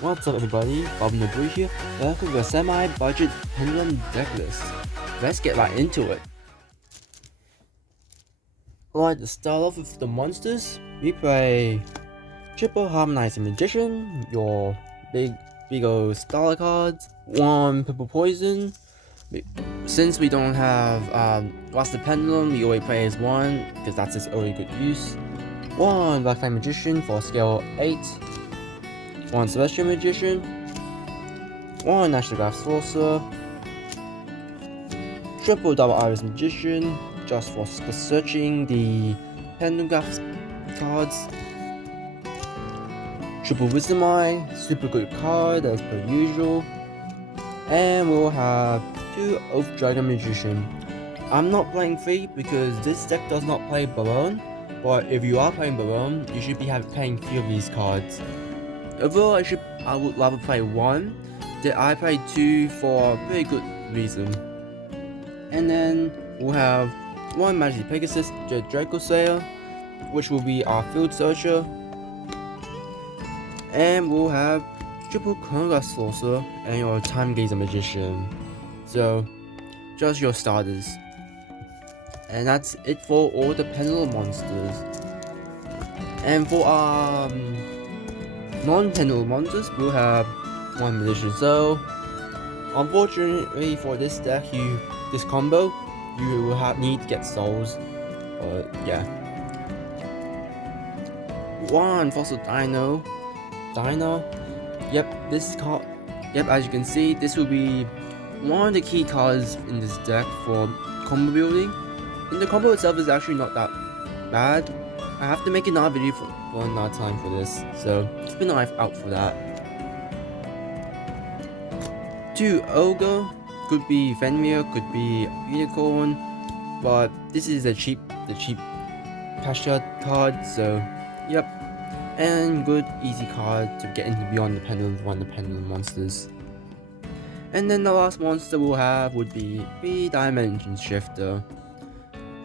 What's up everybody, Bob Naboo here, welcome to a semi-budget Pendulum deck list. Let's get right into it. Alright, to start off with the monsters, we play Triple Harmonizing Magician, your big old Starter cards, 1 Purple Poison. Since we don't have Lost the Pendulum, we always play as 1, because that's its only good use. 1 Black Flame Magician for skill 8. 1 Celestial Magician, 1 Astrograph Sorcerer, triple double Iris Magician, just for searching the Pendulum Graph cards, triple Wisdom Eye, super good card as per usual, and we'll have 2 Oath Dragon Magician. I'm not playing 3 because this deck does not play Baron, but if you are playing Baron, you should be playing 3 of these cards. Although I would rather play 1, I play 2 for a pretty good reason. And then we'll have 1 Magic Pegasus, Draco Slayer, which will be our Field Searcher. And we'll have triple Chronograph Sorcerer and your Time Gazer Magician. So, just your starters. And that's it for all the Pendulum monsters. And for our non-pendulum monsters, we'll have 1 Magician. So, unfortunately for this deck, this combo, you will need to get souls. Yeah. 1 Fossil Dino. Yep, this card. Yep, as you can see, this will be one of the key cards in this deck for combo building. And the combo itself is actually not that bad. I have to make another video for another time for this, so keep an eye out for that. 2 Ogre, could be Fenrir, could be Unicorn, but this is the cheap pasture card, so yep. And good easy card to get into beyond the Pendulum, one of the Pendulum monsters. And then the last monster we'll have would be 3 Dimension Shifter.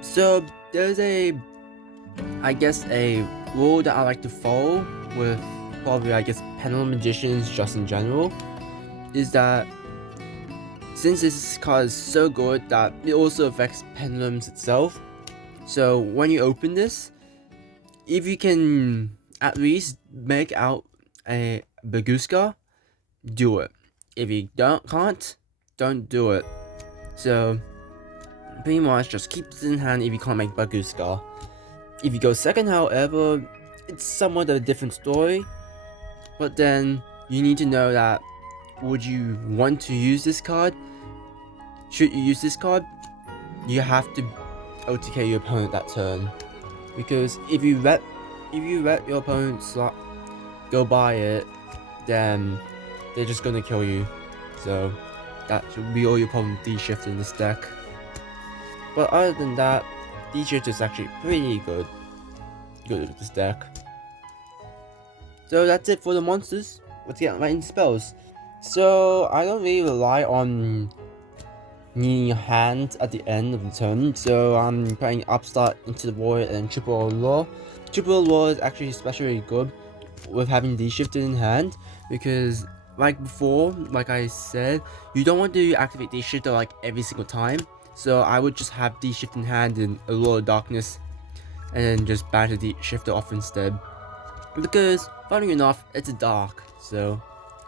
So there's I guess a rule that I like to follow with probably Pendulum Magicians just in general, is that since this card is so good that it also affects Pendulums itself. So when you open this, if you can at least make out a Baguska, do it. If you can't, don't do it. So pretty much just keep this in hand if you can't make Baguska. If you go second, however, it's somewhat of a different story, but then you need to know that would you want to use this card? Should you use this card, you have to OTK your opponent that turn, because if you let your opponent go by it, then they're just gonna kill you. So that should be all your problem with D-Shift in this deck. But other than that, D-Shift is actually pretty good with this deck. So that's it for the monsters. Let's get right into spells. So I don't really rely on needing a hand at the end of the turn, so I'm playing Upstart, Into the Void, and Triple Allure. Triple Allure is actually especially good with having D-Shifted in hand, because like before, like I said, you don't want to activate D-Shifter like every single time. So I would just have D-Shift in hand and Allure of Darkness, and then just bash the D-Shifter off instead. Because, funny enough, it's a dark, so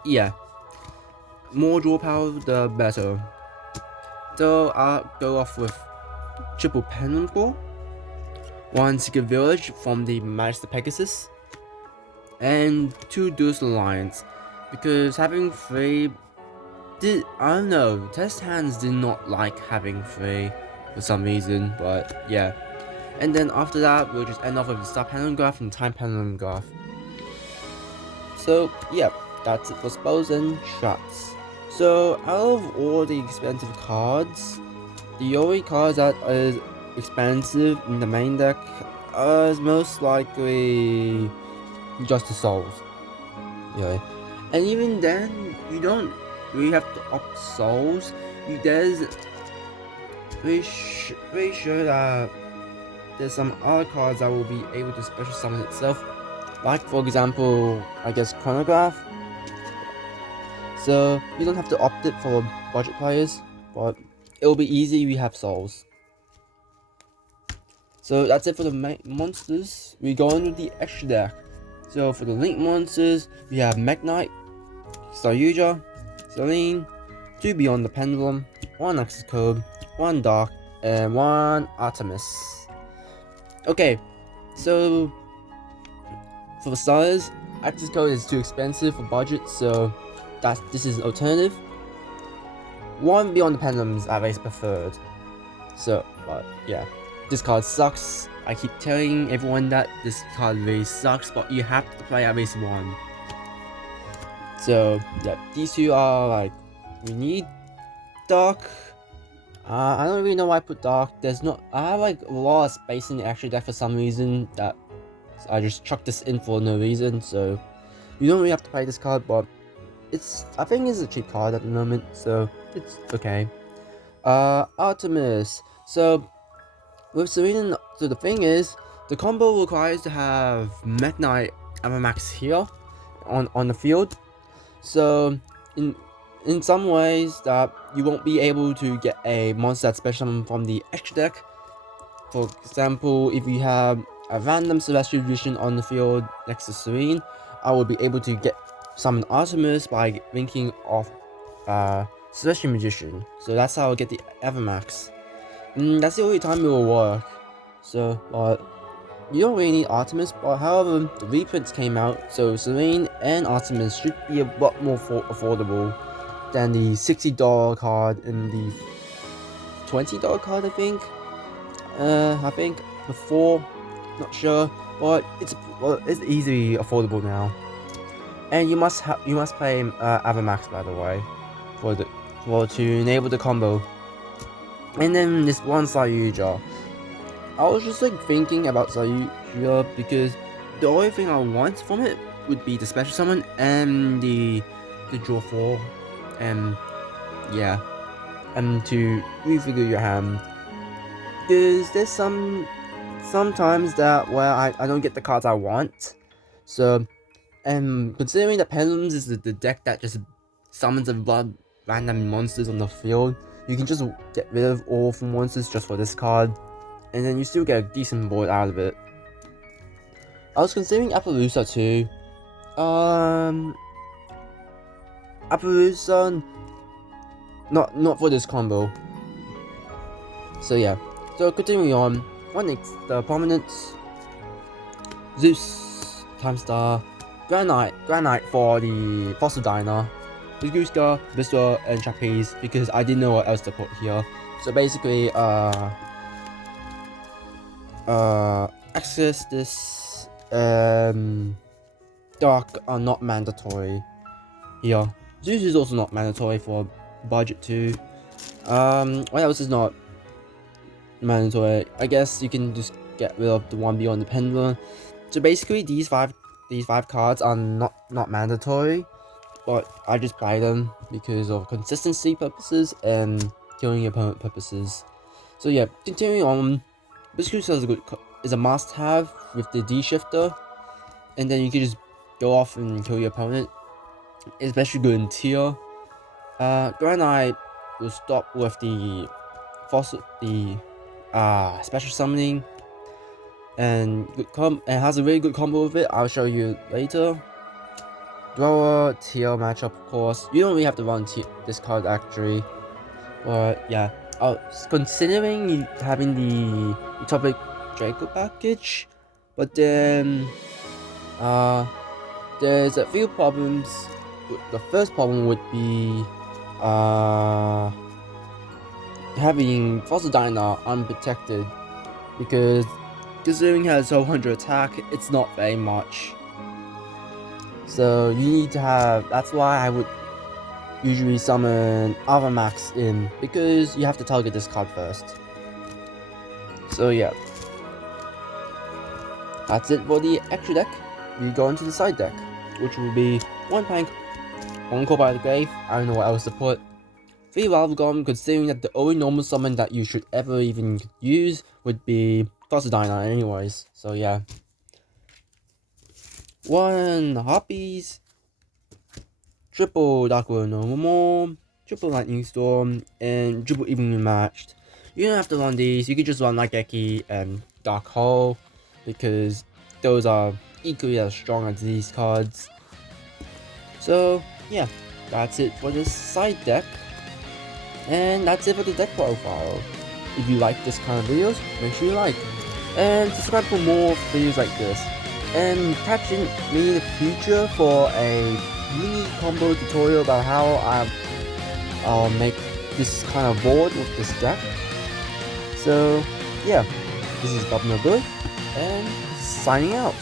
yeah. More draw power, the better. So I'll go off with triple Pendulum Core, 1 Secret Village from the Magister Pegasus, and 2 Duelist Alliance, because having 3, I don't know, test hands did not like having 3 for some reason, but yeah. And then after that, we'll just end off with the Star Pendulum Graph and Time Pendulum Graph. So yeah, that's it for spells and traps. So out of all the expensive cards, the only cards that is expensive in the main deck is most likely just the souls. Yeah. And even then, you don't really have to opt souls. There's pretty sure that there's some other cards that will be able to special summon itself. Like for example, I guess Chronograph. so you don't have to opt it for budget players, but it'll be easy if you have souls. So that's it for the monsters. We go on with the extra deck. So for the link monsters, we have Magnite, Saryuja, Selene, 2 Beyond the Pendulum, 1 Access Code, 1 Dark, and 1 Artemis. Okay, so for the starters, Access Code is too expensive for budget, so this is an alternative. 1 Beyond the Pendulum is at least preferred. So, but yeah, this card sucks. I keep telling everyone that this card really sucks, but you have to play at least 1. So yeah, these 2 are like, we need Dark. I don't really know why I put Dark. I have like a lot of space in the extra deck for some reason that I just chucked this in for no reason. So you don't really have to play this card, but I think it's a cheap card at the moment, so it's okay. Artemis. So with Serena, so the thing is, the combo requires to have Magnite Avamax here on the field. So in some ways that you won't be able to get a monster that's special from the extra deck. For example, if you have a random Celestial Vision on the field next to Serene, I will be able to get summon Artemis by linking off Celestial Magician. So that's how I'll get the Evermax. That's the only time it will work. So, you don't really need Artemis, but however, the reprints came out, so Serene and Artemis should be a lot more affordable than the $60 card and the $20 card, I think before, not sure, but it's easily affordable now. And you must play Avamax, by the way, to enable the combo. And then this one Saryuja. I was just like thinking about Saryuja because the only thing I want from it would be the special summon and the draw 4, and yeah, and to refigure your hand. Because there's sometimes that where I don't get the cards I want. So, and considering that Pendulums is the deck that just summons a lot of random monsters on the field, you can just get rid of all the monsters just for this card, and then you still get a decent board out of it. I was considering Appaloosa too. Appaloosa, not for this combo. So yeah. So continuing on, what next? The prominence, Zeus, Timestar, Granite for the Fossil Diner, Guska, Viscera, and Trapeze, because I didn't know what else to put here. So basically, access this, Dark are not mandatory here. Zeus is also not mandatory for budget too. What else is not mandatory? I guess you can just get rid of the 1 Beyond the Pendulum. So basically, these five cards are not mandatory, but I just buy them because of consistency purposes and killing opponent purposes. So yeah, continuing on, Biscuit is a must-have with the D shifter, and then you can just go off and kill your opponent. Especially good in tier. Granite will stop with the special summoning, and has a really good combo with it. I'll show you later. Drawer tier matchup, of course. You don't really have to run this card actually, but yeah. Considering having the Utopic Draco package, but then there's a few problems. The first problem would be having Fossil Diner unprotected, because considering it has 100 attack, it's not very much. So you need to have, that's why I would usually summon Avamax in, because you have to target this card first. So yeah, that's it for the extra deck. We go into the side deck, which will be 1 Pank, 1 Call by the Grave, I don't know what else to put, 3 Valvegom, considering that the only normal summon that you should ever even use would be Fossil Diner anyways, so yeah. 1 Harpies, triple Dark World Normal, triple Lightning Storm, and triple Evenly Matched. You don't have to run these, you can just run Nageki and Dark Hole, because those are equally as strong as these cards. So yeah, that's it for this side deck, and that's it for the deck profile. If you like this kind of videos, make sure you like, and subscribe for more videos like this, and catch me in the future for a mini combo tutorial about how I'll make this kind of board with this deck. So yeah, this is Bob Nobu, and signing out.